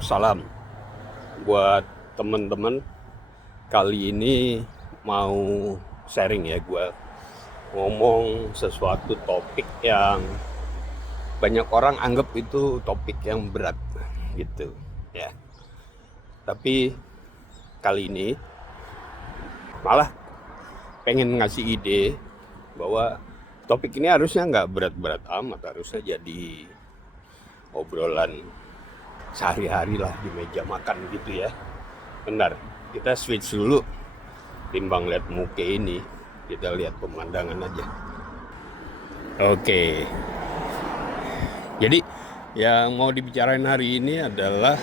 Salam buat temen-temen. Kali ini mau sharing ya, gue ngomong sesuatu topik yang banyak orang anggap itu topik yang berat gitu ya. Tapi kali ini malah pengen ngasih ide bahwa topik ini harusnya nggak berat-berat amat, harusnya jadi obrolan sehari-hari lah di meja makan gitu ya. Bentar, kita switch dulu. Timbang lihat muka ini, kita lihat pemandangan aja. Oke. Jadi yang mau dibicarain hari ini adalah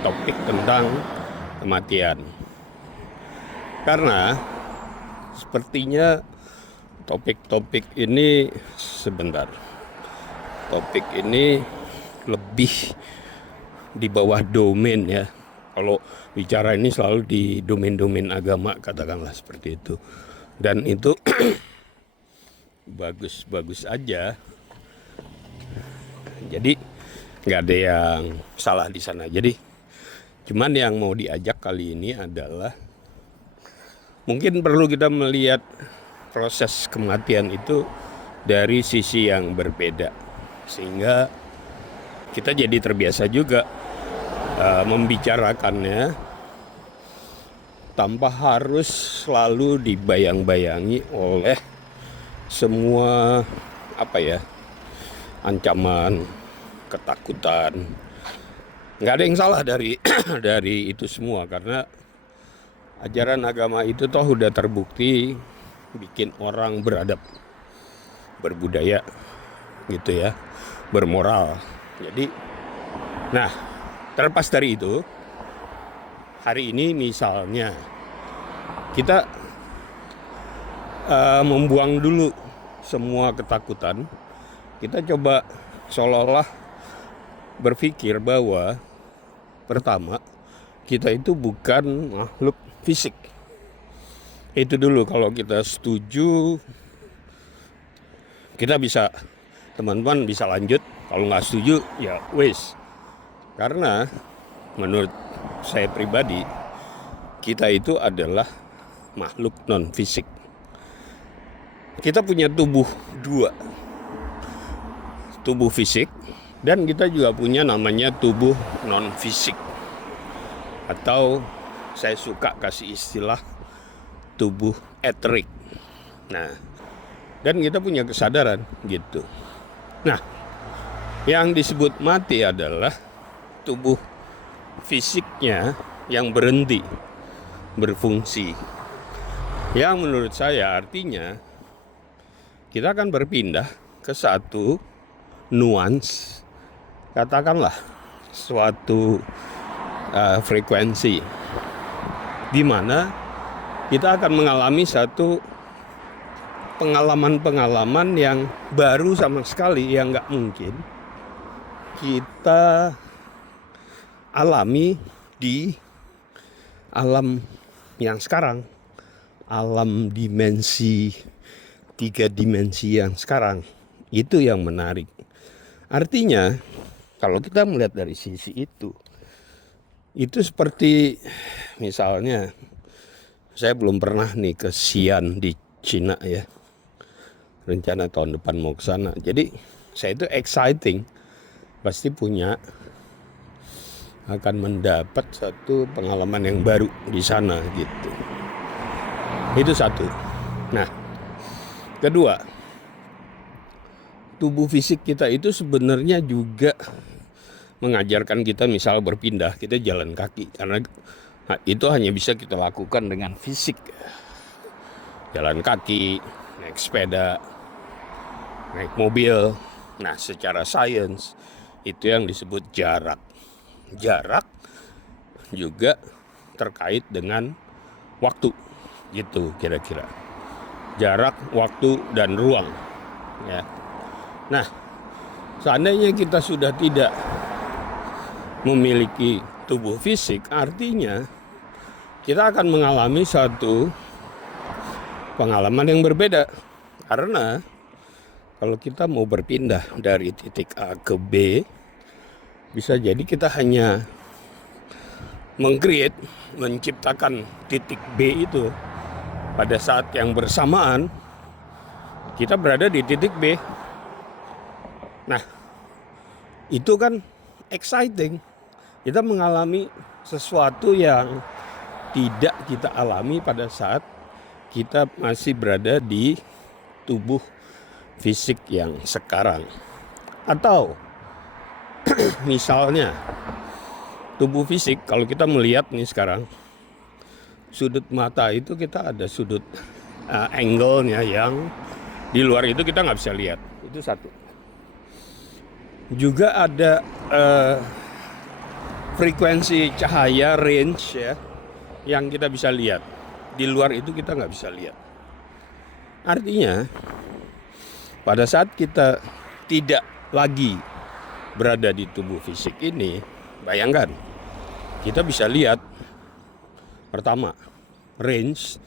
topik tentang kematian. Karena sepertinya topik ini sebentar. Topik ini lebih di bawah domain ya. Kalau bicara ini selalu di domain-domain agama, katakanlah seperti itu. Dan itu bagus-bagus aja. Jadi nggak ada yang salah di sana. Jadi cuman yang mau diajak kali ini adalah mungkin perlu kita melihat proses kematian itu dari sisi yang berbeda, sehingga kita jadi terbiasa juga membicarakannya tanpa harus selalu dibayang-bayangi oleh semua ancaman, ketakutan. Nggak ada yang salah dari dari itu semua, karena ajaran agama itu toh udah terbukti bikin orang beradab, berbudaya gitu ya, bermoral. Jadi terlepas dari itu, hari ini misalnya kita membuang dulu semua ketakutan. Kita coba seolah-olah berpikir bahwa pertama, kita itu bukan makhluk fisik. Itu dulu, kalau kita setuju, kita bisa, teman-teman bisa lanjut. Kalau nggak setuju, ya wes. Karena menurut saya pribadi, kita itu adalah makhluk non-fisik. Kita punya tubuh dua, tubuh fisik, dan kita juga punya namanya tubuh non-fisik. Atau saya suka kasih istilah tubuh eterik. Dan kita punya kesadaran gitu. Yang disebut mati adalah tubuh fisiknya yang berhenti berfungsi. Yang menurut saya artinya kita akan berpindah ke satu nuans, katakanlah suatu frekuensi, di mana kita akan mengalami satu pengalaman-pengalaman yang baru sama sekali, yang nggak mungkin kita alami di alam yang sekarang, alam dimensi, 3 dimensi yang sekarang. Itu yang menarik. Artinya kalau kita melihat dari sisi itu seperti misalnya, saya belum pernah nih ke Xi'an di Cina ya. Rencana tahun depan mau ke sana. Jadi saya itu exciting, pasti akan mendapat satu pengalaman yang baru di sana gitu. Itu satu. Kedua, tubuh fisik kita itu sebenarnya juga mengajarkan kita misal berpindah, kita jalan kaki, karena itu hanya bisa kita lakukan dengan fisik. Jalan kaki, naik sepeda, naik mobil. Secara sains itu yang disebut jarak. Jarak juga terkait dengan waktu, gitu kira-kira. Jarak, waktu, dan ruang ya. Seandainya kita sudah tidak memiliki tubuh fisik, artinya kita akan mengalami satu pengalaman yang berbeda. Karena kalau kita mau berpindah dari titik A ke B, bisa jadi kita hanya menciptakan titik B itu pada saat yang bersamaan kita berada di titik B. Nah, itu kan exciting. Kita mengalami sesuatu yang tidak kita alami pada saat kita masih berada di tubuh fisik yang sekarang. Atau misalnya tubuh fisik, kalau kita melihat nih sekarang, sudut mata itu kita ada sudut angle-nya yang di luar itu kita nggak bisa lihat. Itu satu. Juga ada frekuensi cahaya range ya yang kita bisa lihat. Di luar itu kita nggak bisa lihat. Artinya pada saat kita tidak lagi berada di tubuh fisik ini, bayangkan kita bisa lihat pertama range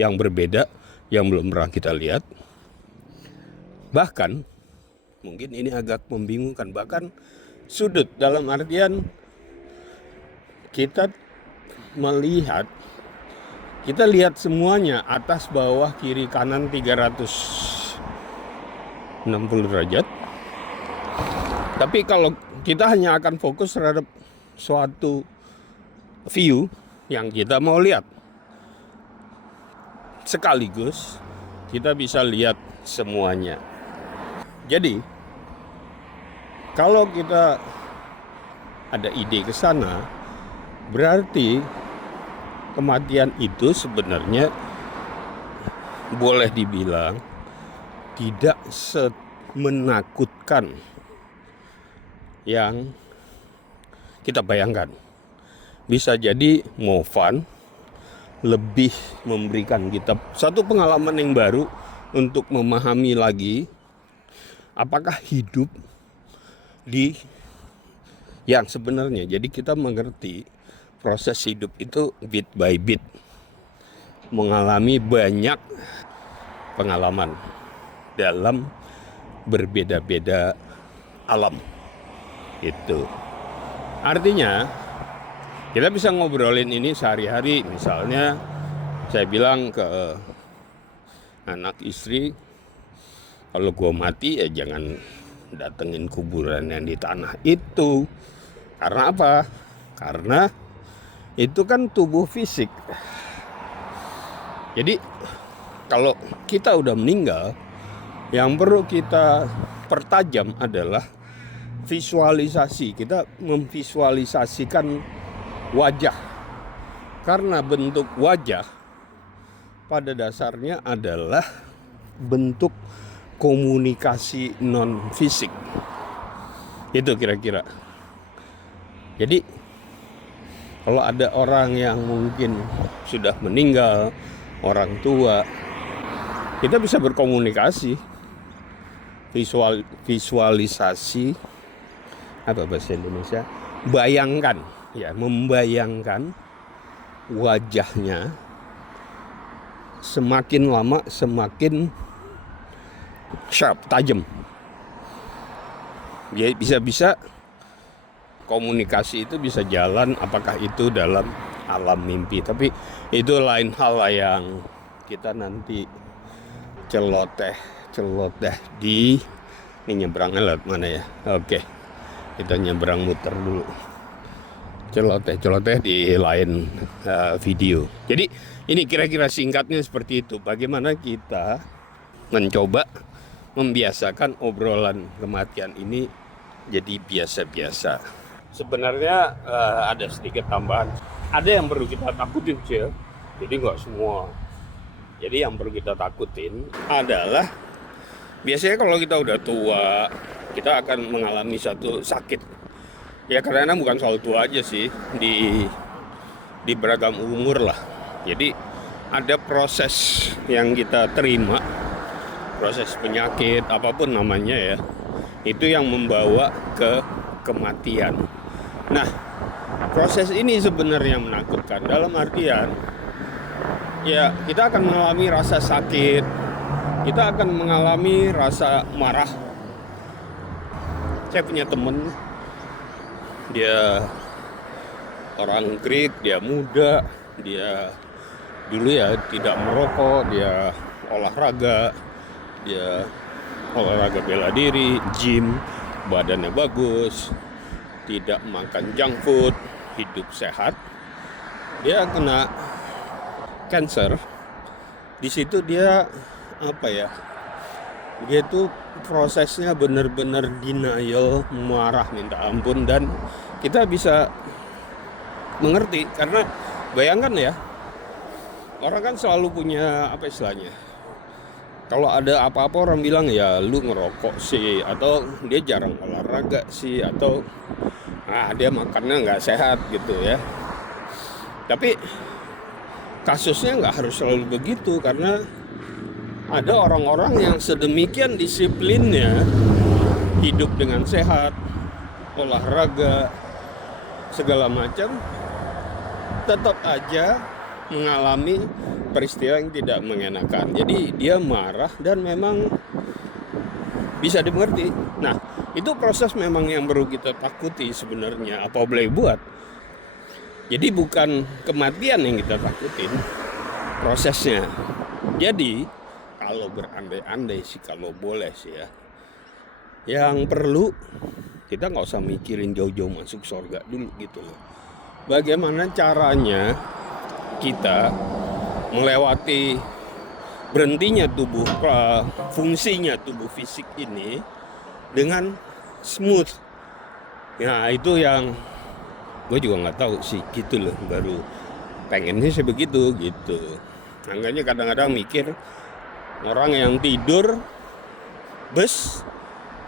yang berbeda yang belum pernah kita lihat. Bahkan mungkin ini agak membingungkan, bahkan sudut dalam artian kita lihat semuanya atas bawah kiri kanan 360 derajat. Tapi kalau kita hanya akan fokus terhadap suatu view yang kita mau lihat, sekaligus kita bisa lihat semuanya. Jadi kalau kita ada ide ke sana, berarti kematian itu sebenarnya boleh dibilang tidak semenakutkan yang kita bayangkan. Bisa jadi more fun, lebih memberikan kita satu pengalaman yang baru untuk memahami lagi apakah hidup di yang sebenarnya. Jadi kita mengerti proses hidup itu bit by bit, mengalami banyak pengalaman dalam berbeda-beda alam. Itu artinya kita bisa ngobrolin ini sehari-hari. Misalnya saya bilang ke anak istri, kalau gue mati ya jangan datengin kuburan yang di tanah itu. Karena apa? Karena itu kan tubuh fisik. Jadi kalau kita udah meninggal, yang perlu kita pertajam adalah visualisasi. Kita memvisualisasikan wajah. Karena bentuk wajah pada dasarnya adalah bentuk komunikasi non fisik. Itu kira-kira. Jadi kalau ada orang yang mungkin sudah meninggal, orang tua, kita bisa berkomunikasi. Visualisasi apa bahasa Indonesia? Bayangkan, ya, membayangkan wajahnya semakin lama semakin sharp, tajam. Ya, bisa-bisa komunikasi itu bisa jalan, apakah itu dalam alam mimpi. Tapi itu lain hal yang kita nanti celoteh di ini nyebrangnya lewat mana ya? Oke, kita nyebrang muter dulu. Celoteh di lain video. Jadi ini kira-kira singkatnya seperti itu. Bagaimana kita mencoba membiasakan obrolan kematian ini jadi biasa-biasa. Sebenarnya ada sedikit tambahan. Ada yang perlu kita takutin sih. Jadi nggak semua. Jadi yang perlu kita takutin adalah biasanya kalau kita udah tua, kita akan mengalami satu sakit. Ya karena bukan soal tua aja sih, di beragam umur lah. Jadi ada proses yang kita terima, proses penyakit apapun namanya ya, itu yang membawa ke kematian. Nah, proses ini sebenarnya menakutkan dalam artian ya kita akan mengalami rasa sakit, kita akan mengalami rasa marah. Saya punya temen, dia orang Greek, dia muda, dia dulu ya tidak merokok, dia olahraga bela diri, gym, badannya bagus, tidak makan junk food, hidup sehat. Dia kena cancer. Di situ dia apa ya? Dia itu prosesnya benar-benar denial, marah, minta ampun, dan kita bisa mengerti karena bayangkan ya, orang kan selalu punya apa istilahnya, kalau ada apa-apa orang bilang ya lu ngerokok sih, atau dia jarang olahraga sih, atau dia makannya nggak sehat gitu ya. Tapi kasusnya nggak harus selalu begitu, karena ada orang-orang yang sedemikian disiplinnya hidup dengan sehat, olahraga, segala macam, tetap aja mengalami peristiwa yang tidak mengenakan. Jadi dia marah dan memang bisa dimengerti. Nah, itu proses memang yang perlu kita takuti sebenarnya, apa boleh buat. Jadi bukan kematian yang kita takutin, prosesnya. Jadi kalau berandai-andai sih, kalau boleh sih ya, yang perlu kita nggak usah mikirin jauh-jauh masuk surga dulu gitu loh. Bagaimana caranya kita melewati berhentinya fungsinya tubuh fisik ini dengan smooth. Nah itu yang gue juga nggak tahu sih gitu loh, baru pengennya sih begitu gitu. Makanya kadang-kadang mikir orang yang tidur bus,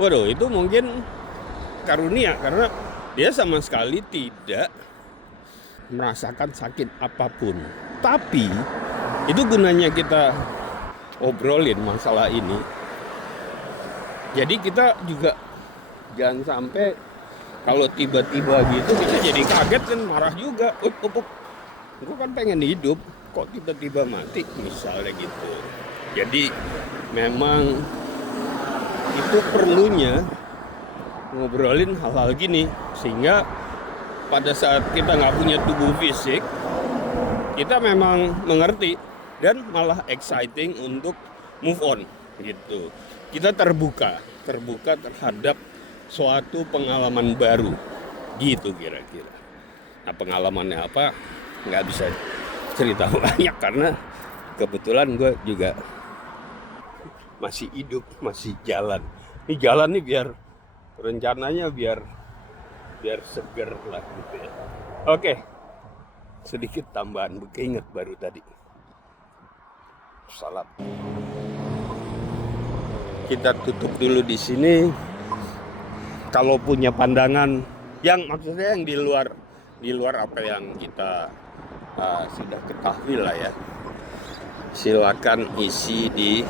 waduh itu mungkin karunia karena dia sama sekali tidak merasakan sakit apapun. Tapi itu gunanya kita obrolin masalah ini. Jadi kita juga jangan sampai kalau tiba-tiba gitu bisa jadi kaget kan, marah juga. Gue kan pengen hidup, kok tiba-tiba mati misalnya gitu. Jadi memang itu perlunya ngobrolin hal-hal gini, sehingga pada saat kita nggak punya tubuh fisik, kita memang mengerti dan malah exciting untuk move on gitu. Kita terbuka terhadap suatu pengalaman baru gitu kira-kira. Nah pengalamannya apa nggak bisa cerita banyak karena kebetulan gue juga masih hidup, masih jalan. Ini jalan nih biar rencananya biar seger lah gitu ya. Oke, sedikit tambahan keinget baru tadi. Salam. Kita tutup dulu di sini. Kalau punya pandangan yang maksudnya yang di luar apa yang kita sudah ketahui lah ya, silakan isi di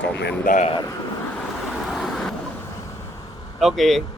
komentar. Oke.